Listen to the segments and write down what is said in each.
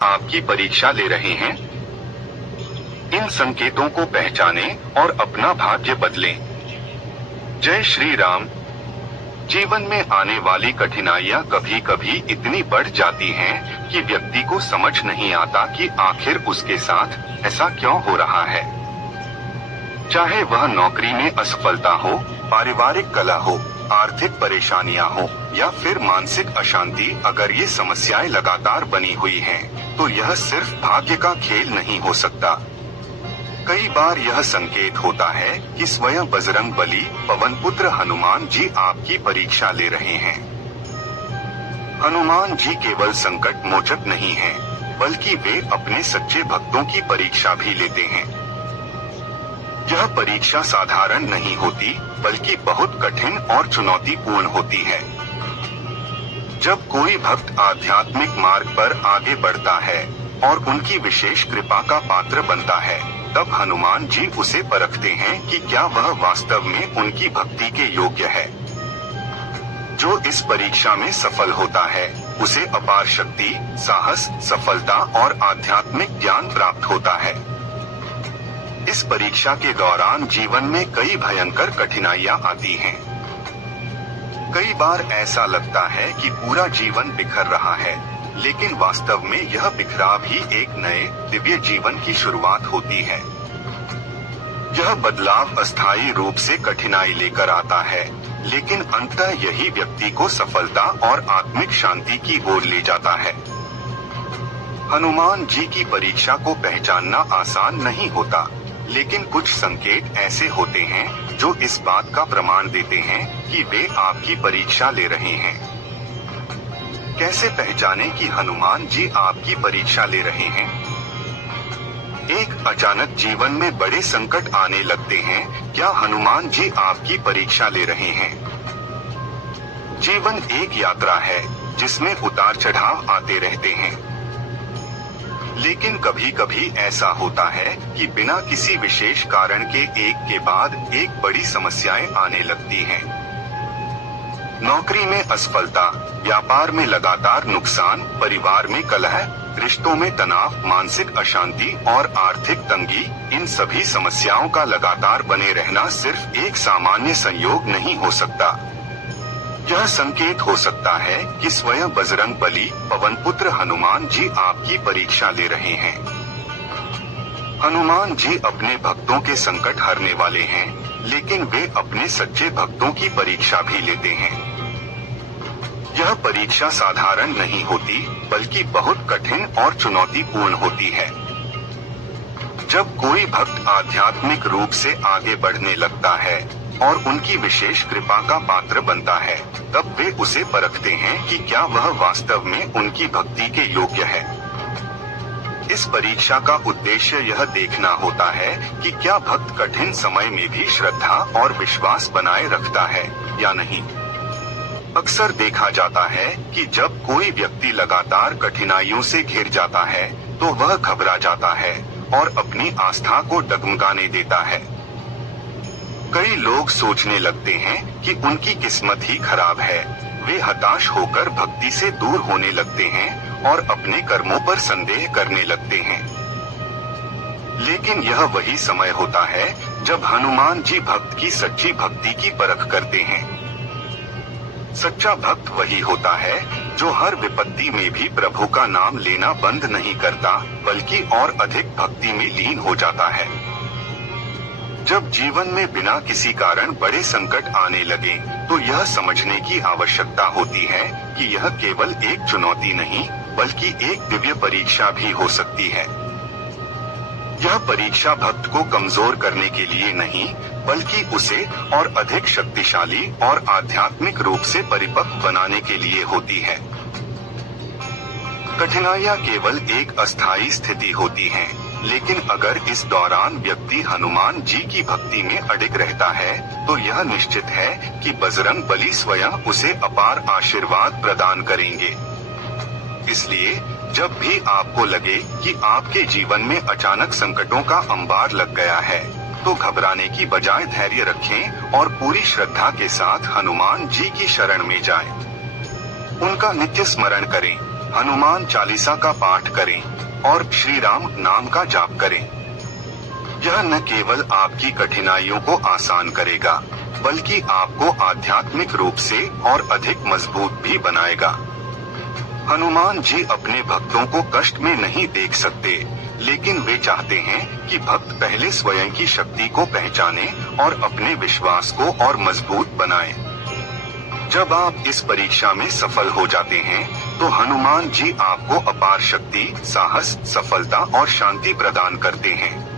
आपकी परीक्षा ले रहे हैं। इन संकेतों को पहचानें और अपना भाग्य बदलें। जय श्री राम। जीवन में आने वाली कठिनाइयां कभी कभी इतनी बढ़ जाती हैं कि व्यक्ति को समझ नहीं आता कि आखिर उसके साथ ऐसा क्यों हो रहा है। चाहे वह नौकरी में असफलता हो, पारिवारिक कलह हो, आर्थिक परेशानियां हो या फिर मानसिक अशांति, अगर ये समस्याएं लगातार बनी हुई हैं, तो यह सिर्फ भाग्य का खेल नहीं हो सकता। कई बार यह संकेत होता है कि स्वयं बजरंग बली, पवन पुत्र हनुमान जी आपकी परीक्षा ले रहे हैं। हनुमान जी केवल संकट मोचक नहीं हैं, बल्कि वे अपने सच्चे भक्तों की परीक्षा भी लेते हैं। यह परीक्षा साधारण नहीं होती, बल्कि बहुत कठिन और चुनौतीपूर्ण होती है। जब कोई भक्त आध्यात्मिक मार्ग पर आगे बढ़ता है और उनकी विशेष कृपा का पात्र बनता है, तब हनुमान जी उसे परखते हैं कि क्या वह वास्तव में उनकी भक्ति के योग्य है। जो इस परीक्षा में सफल होता है, उसे अपार शक्ति, साहस, सफलता और आध्यात्मिक ज्ञान प्राप्त होता है। इस परीक्षा के दौरान जीवन में कई भयंकर कठिनाइयां आती हैं। कई बार ऐसा लगता है कि पूरा जीवन बिखर रहा है, लेकिन वास्तव में यह बिखराव ही एक नए दिव्य जीवन की शुरुआत होती है। यह बदलाव अस्थायी रूप से कठिनाई लेकर आता है, लेकिन अंततः यही व्यक्ति को सफलता और आत्मिक शांति की ओर ले जाता है। हनुमान जी की परीक्षा को पहचानना आसान नहीं होता, लेकिन कुछ संकेत ऐसे होते हैं जो इस बात का प्रमाण देते हैं कि वे आपकी परीक्षा ले रहे हैं। कैसे पहचानें कि हनुमान जी आपकी परीक्षा ले रहे हैं? एक अचानक जीवन में बड़े संकट आने लगते हैं, क्या हनुमान जी आपकी परीक्षा ले रहे हैं? जीवन एक यात्रा है जिसमें उतार चढ़ाव आते रहते हैं, लेकिन कभी कभी ऐसा होता है कि बिना किसी विशेष कारण के एक के बाद एक बड़ी समस्याएं आने लगती हैं। नौकरी में असफलता, व्यापार में लगातार नुकसान, परिवार में कलह, रिश्तों में तनाव, मानसिक अशांति और आर्थिक तंगी, इन सभी समस्याओं का लगातार बने रहना सिर्फ एक सामान्य संयोग नहीं हो सकता। यह संकेत हो सकता है कि स्वयं बजरंग बली, पवन पुत्र हनुमान जी आपकी परीक्षा ले रहे हैं। हनुमान जी अपने भक्तों के संकट हरने वाले हैं, लेकिन वे अपने सच्चे भक्तों की परीक्षा भी लेते हैं। यह परीक्षा साधारण नहीं होती, बल्कि बहुत कठिन और चुनौतीपूर्ण होती है। जब कोई भक्त आध्यात्मिक रूप से आगे बढ़ने लगता है और उनकी विशेष कृपा का पात्र बनता है, तब वे उसे परखते हैं कि क्या वह वास्तव में उनकी भक्ति के योग्य है। इस परीक्षा का उद्देश्य यह देखना होता है कि क्या भक्त कठिन समय में भी श्रद्धा और विश्वास बनाए रखता है या नहीं। अक्सर देखा जाता है कि जब कोई व्यक्ति लगातार कठिनाइयों से घिर जाता है, तो वह घबरा जाता है और अपनी आस्था को डगमगाने देता है। कई लोग सोचने लगते हैं कि उनकी किस्मत ही खराब है। वे हताश होकर भक्ति से दूर होने लगते हैं और अपने कर्मों पर संदेह करने लगते हैं। लेकिन यह वही समय होता है जब हनुमान जी भक्त की सच्ची भक्ति की परख करते हैं। सच्चा भक्त वही होता है जो हर विपत्ति में भी प्रभु का नाम लेना बंद नहीं करता, बल्कि और अधिक भक्ति में लीन हो जाता है। जब जीवन में बिना किसी कारण बड़े संकट आने लगे, तो यह समझने की आवश्यकता होती है कि यह केवल एक चुनौती नहीं, बल्कि एक दिव्य परीक्षा भी हो सकती है। यह परीक्षा भक्त को कमजोर करने के लिए नहीं, बल्कि उसे और अधिक शक्तिशाली और आध्यात्मिक रूप से परिपक्व बनाने के लिए होती है। कठिनाइयां केवल एक अस्थायी स्थिति होती हैं, लेकिन अगर इस दौरान व्यक्ति हनुमान जी की भक्ति में अडिग रहता है, तो यह निश्चित है कि बजरंग बली स्वयं उसे अपार आशीर्वाद प्रदान करेंगे। इसलिए जब भी आपको लगे कि आपके जीवन में अचानक संकटों का अंबार लग गया है, तो घबराने की बजाय धैर्य रखें और पूरी श्रद्धा के साथ हनुमान जी की शरण में जाएं। उनका नित्य स्मरण करें हनुमान चालीसा का पाठ करें और श्री राम नाम का जाप करें। यह न केवल आपकी कठिनाइयों को आसान करेगा, बल्कि आपको आध्यात्मिक रूप से और अधिक मजबूत भी बनाएगा। हनुमान जी अपने भक्तों को कष्ट में नहीं देख सकते, लेकिन वे चाहते हैं कि भक्त पहले स्वयं की शक्ति को पहचाने और अपने विश्वास को और मजबूत बनाएं। जब आप इस परीक्षा में सफल हो जाते हैं, तो हनुमान जी आपको अपार शक्ति, साहस, सफलता और शांति प्रदान करते हैं।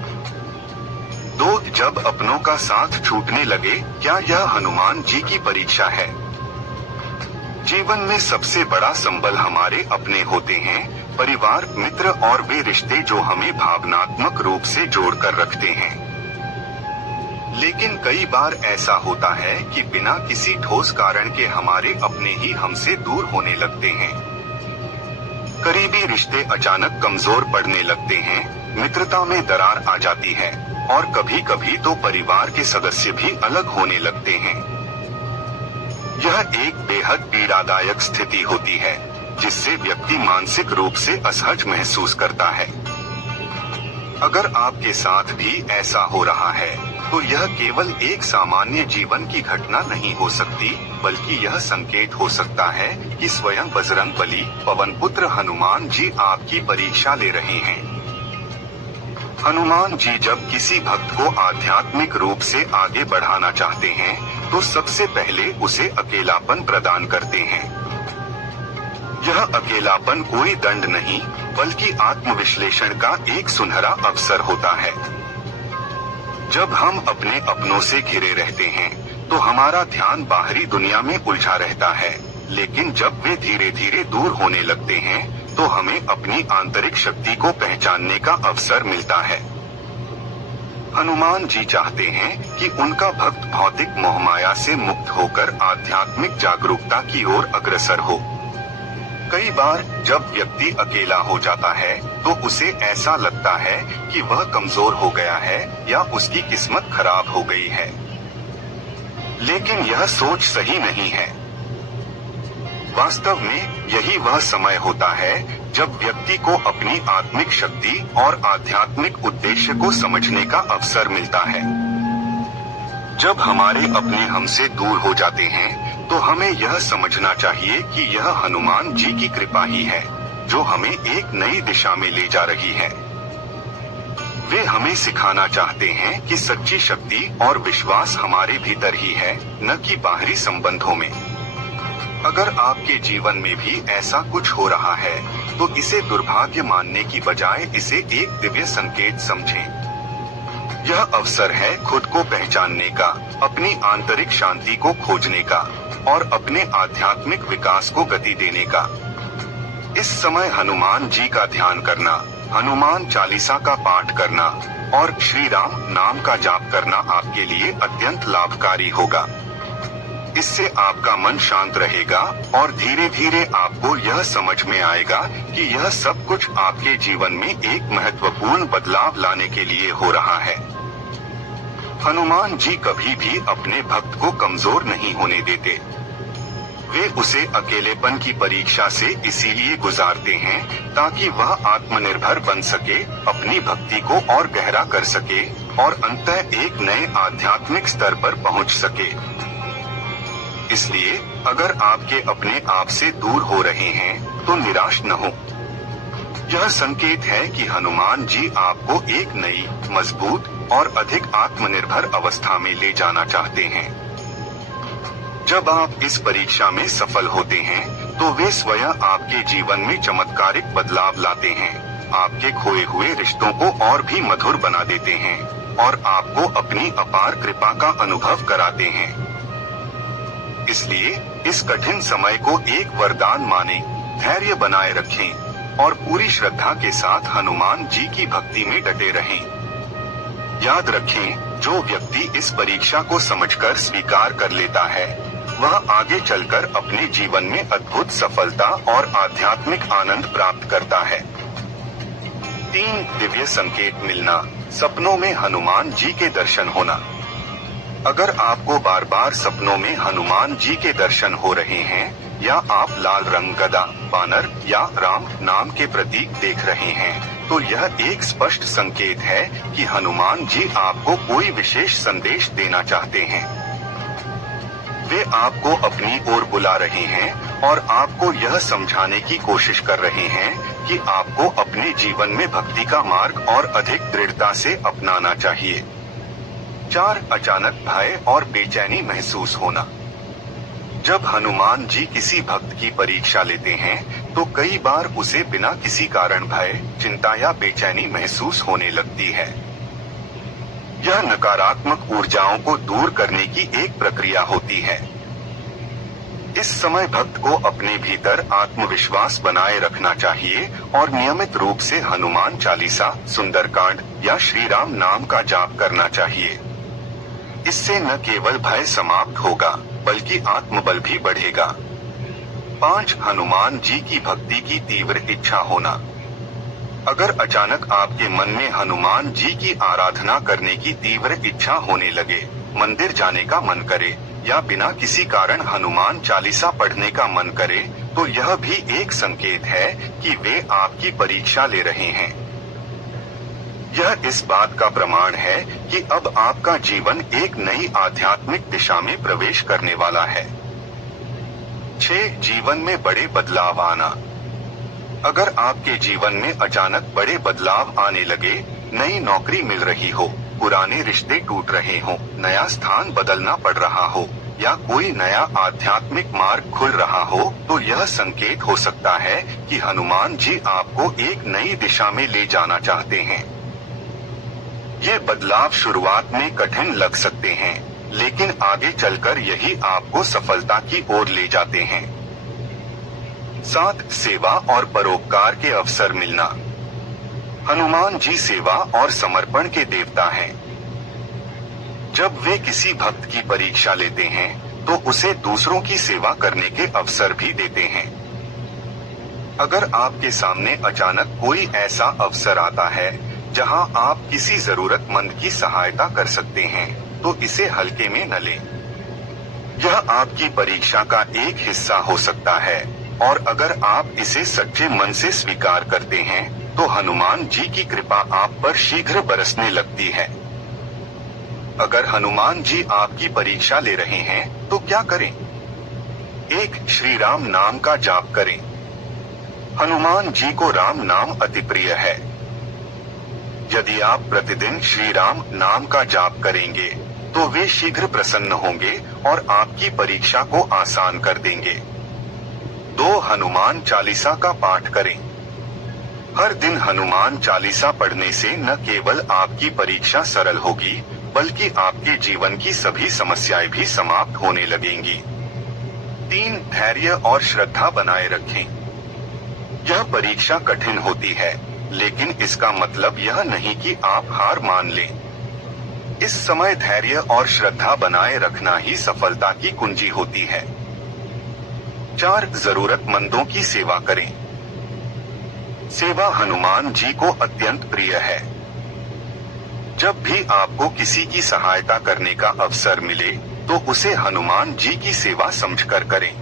जब अपनों का साथ छूटने लगे, क्या यह हनुमान जी की परीक्षा है? जीवन में सबसे बड़ा संबल हमारे अपने होते हैं, परिवार, मित्र और वे रिश्ते जो हमें भावनात्मक रूप से जोड़कर रखते हैं। लेकिन कई बार ऐसा होता है कि बिना किसी ठोस कारण के हमारे अपने ही हमसे दूर होने लगते हैं। करीबी रिश्ते अचानक कमजोर पड़ने लगते हैं, मित्रता में दरार आ जाती है और कभी कभी तो परिवार के सदस्य भी अलग होने लगते हैं। यह एक बेहद पीड़ादायक स्थिति होती है, जिससे व्यक्ति मानसिक रूप से असहज महसूस करता है। अगर आपके साथ भी ऐसा हो रहा है, तो यह केवल एक सामान्य जीवन की घटना नहीं हो सकती, बल्कि यह संकेत हो सकता है कि स्वयं बजरंगबली, पवन पुत्र हनुमान जी आपकी परीक्षा ले रहे हैं। हनुमान जी जब किसी भक्त को आध्यात्मिक रूप से आगे बढ़ाना चाहते हैं, तो सबसे पहले उसे अकेलापन प्रदान करते हैं। यह अकेलापन कोई दंड नहीं, बल्कि आत्मविश्लेषण का एक सुनहरा अवसर होता है। जब हम अपने अपनों से घिरे रहते हैं, तो हमारा ध्यान बाहरी दुनिया में उलझा रहता है, लेकिन जब वे धीरे धीरे दूर होने लगते हैं, तो हमें अपनी आंतरिक शक्ति को पहचानने का अवसर मिलता है। हनुमान जी चाहते हैं कि उनका भक्त भौतिक मोहमाया से मुक्त होकर आध्यात्मिक जागरूकता की ओर अग्रसर हो। कई बार जब व्यक्ति अकेला हो जाता है, तो उसे ऐसा लगता है कि वह कमजोर हो गया है या उसकी किस्मत खराब हो गई है। लेकिन यह सोच सही नहीं है। वास्तव में यही वह समय होता है जब व्यक्ति को अपनी आत्मिक शक्ति और आध्यात्मिक उद्देश्य को समझने का अवसर मिलता है। जब हमारे अपने हमसे दूर हो जाते हैं, तो हमें यह समझना चाहिए कि यह हनुमान जी की कृपा ही है, जो हमें एक नई दिशा में ले जा रही है। वे हमें सिखाना चाहते हैं कि सच्ची शक्ति और विश्वास हमारे भीतर ही है, न कि बाहरी संबंधों में। अगर आपके जीवन में भी ऐसा कुछ हो रहा है, तो इसे दुर्भाग्य मानने की बजाय इसे एक दिव्य संकेत समझें। यह अवसर है खुद को पहचानने का, अपनी आंतरिक शांति को खोजने का और अपने आध्यात्मिक विकास को गति देने का। इस समय हनुमान जी का ध्यान करना, हनुमान चालीसा का पाठ करना और श्री राम नाम का जाप करना आपके लिए अत्यंत लाभकारी होगा। इससे आपका मन शांत रहेगा और धीरे धीरे आपको यह समझ में आएगा कि यह सब कुछ आपके जीवन में एक महत्वपूर्ण बदलाव लाने के लिए हो रहा है। हनुमान जी कभी भी अपने भक्त को कमजोर नहीं होने देते। वे उसे अकेलेपन की परीक्षा से इसीलिए गुजारते हैं ताकि वह आत्मनिर्भर बन सके, अपनी भक्ति को और गहरा कर सके और अंततः एक नए आध्यात्मिक स्तर पर पहुंच सके। इसलिए अगर आपके अपने आप से दूर हो रहे हैं, तो निराश न हो। यह संकेत है कि हनुमान जी आपको एक नई, मजबूत और अधिक आत्मनिर्भर अवस्था में ले जाना चाहते हैं। जब आप इस परीक्षा में सफल होते हैं, तो वे स्वयं आपके जीवन में चमत्कारिक बदलाव लाते हैं, आपके खोए हुए रिश्तों को और भी मधुर बना देते हैं और आपको अपनी अपार कृपा का अनुभव कराते हैं। इसलिए इस कठिन समय को एक वरदान माने, धैर्य बनाए रखें और पूरी श्रद्धा के साथ हनुमान जी की भक्ति में डटे रहें। याद रखें, जो व्यक्ति इस परीक्षा को समझकर स्वीकार कर लेता है, वह आगे चलकर अपने जीवन में अद्भुत सफलता और आध्यात्मिक आनंद प्राप्त करता है। 3 दिव्य संकेत मिलना, सपनों में हनुमान जी के दर्शन होना। अगर आपको बार बार सपनों में हनुमान जी के दर्शन हो रहे हैं या आप लाल रंग गदा, बानर या राम नाम के प्रतीक देख रहे हैं, तो यह एक स्पष्ट संकेत है कि हनुमान जी आपको कोई विशेष संदेश देना चाहते हैं। वे आपको अपनी ओर बुला रहे हैं और आपको यह समझाने की कोशिश कर रहे हैं कि आपको अपने जीवन में भक्ति का मार्ग और अधिक दृढ़ता से अपनाना चाहिए। 4. अचानक भय और बेचैनी महसूस होना। जब हनुमान जी किसी भक्त की परीक्षा लेते हैं, तो कई बार उसे बिना किसी कारण भय, चिंता या बेचैनी महसूस होने लगती है। यह नकारात्मक ऊर्जाओं को दूर करने की एक प्रक्रिया होती है। इस समय भक्त को अपने भीतर आत्मविश्वास बनाए रखना चाहिए और नियमित रूप से हनुमान चालीसा, सुंदरकांड या श्री राम नाम का जाप करना चाहिए। इससे न केवल भय समाप्त होगा, बल्कि आत्मबल भी बढ़ेगा। 5. हनुमान जी की भक्ति की तीव्र इच्छा होना। अगर अचानक आपके मन में हनुमान जी की आराधना करने की तीव्र इच्छा होने लगे, मंदिर जाने का मन करे या बिना किसी कारण हनुमान चालीसा पढ़ने का मन करे, तो यह भी एक संकेत है कि वे आपकी परीक्षा ले रहे हैं। यह इस बात का प्रमाण है कि अब आपका जीवन एक नई आध्यात्मिक दिशा में प्रवेश करने वाला है। 6. जीवन में बड़े बदलाव आना। अगर आपके जीवन में अचानक बड़े बदलाव आने लगे, नई नौकरी मिल रही हो, पुराने रिश्ते टूट रहे हो, नया स्थान बदलना पड़ रहा हो या कोई नया आध्यात्मिक मार्ग खुल रहा हो, तो यह संकेत हो सकता है कि हनुमान जी आपको एक नई दिशा में ले जाना चाहते हैं। ये बदलाव शुरुआत में कठिन लग सकते हैं, लेकिन आगे चलकर यही आपको सफलता की ओर ले जाते हैं। 7. सेवा और परोपकार के अवसर मिलना। हनुमान जी सेवा और समर्पण के देवता हैं। जब वे किसी भक्त की परीक्षा लेते हैं, तो उसे दूसरों की सेवा करने के अवसर भी देते हैं। अगर आपके सामने अचानक कोई ऐसा अवसर आता है जहां आप किसी जरूरतमंद की सहायता कर सकते हैं, तो इसे हल्के में न लें। यह आपकी परीक्षा का एक हिस्सा हो सकता है और अगर आप इसे सच्चे मन से स्वीकार करते हैं, तो हनुमान जी की कृपा आप पर शीघ्र बरसने लगती है। अगर हनुमान जी आपकी परीक्षा ले रहे हैं, तो क्या करें? 1. श्री राम नाम का जाप करें। हनुमान जी को राम नाम अति प्रिय है। यदि आप प्रतिदिन श्री राम नाम का जाप करेंगे, तो वे शीघ्र प्रसन्न होंगे और आपकी परीक्षा को आसान कर देंगे। 2. हनुमान चालीसा का पाठ करें। हर दिन हनुमान चालीसा पढ़ने से न केवल आपकी परीक्षा सरल होगी, बल्कि आपके जीवन की सभी समस्याएं भी समाप्त होने लगेंगी। 3. धैर्य और श्रद्धा बनाए रखें। यह परीक्षा कठिन होती है, लेकिन इसका मतलब यह नहीं कि आप हार मान लें। इस समय धैर्य और श्रद्धा बनाए रखना ही सफलता की कुंजी होती है। 4. जरूरतमंदों की सेवा करें। सेवा हनुमान जी को अत्यंत प्रिय है। जब भी आपको किसी की सहायता करने का अवसर मिले, तो उसे हनुमान जी की सेवा समझकर करें।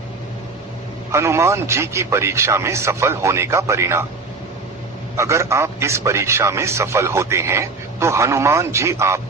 हनुमान जी की परीक्षा में सफल होने का परिणाम। अगर आप इस परीक्षा में सफल होते हैं, तो हनुमान जी आपको